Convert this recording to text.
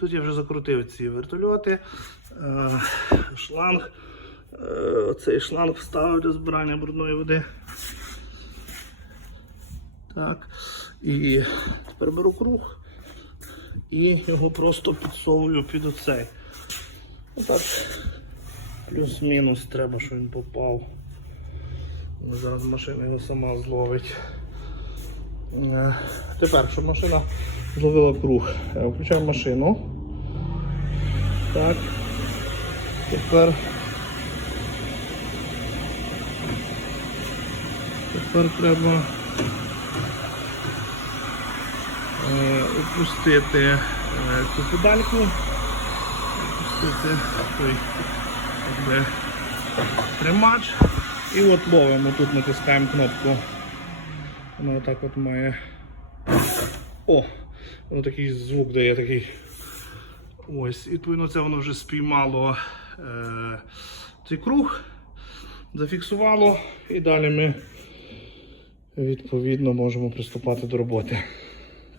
Тут я вже закрутив ці вертольоти, е, шланг. Е, Цей шланг вставив для збирання брудної води. Так. І тепер беру круг і його просто підсовую під оцей. Отак. Плюс-мінус треба, щоб він попав. Зараз машина його сама зловить. Е, Тепер, щоб машина зловила круг, е, включаємо машину. Так. Тепер. Тепер треба е, опустити цю педальку. Опустити той якби, тримач. І от ловимо, тут натискаємо кнопку. Воно отак от має. О! Воно такий звук дає такий. Ось, і відповідно це воно вже спіймало е, цей круг, зафіксувало і далі ми відповідно можемо приступати до роботи.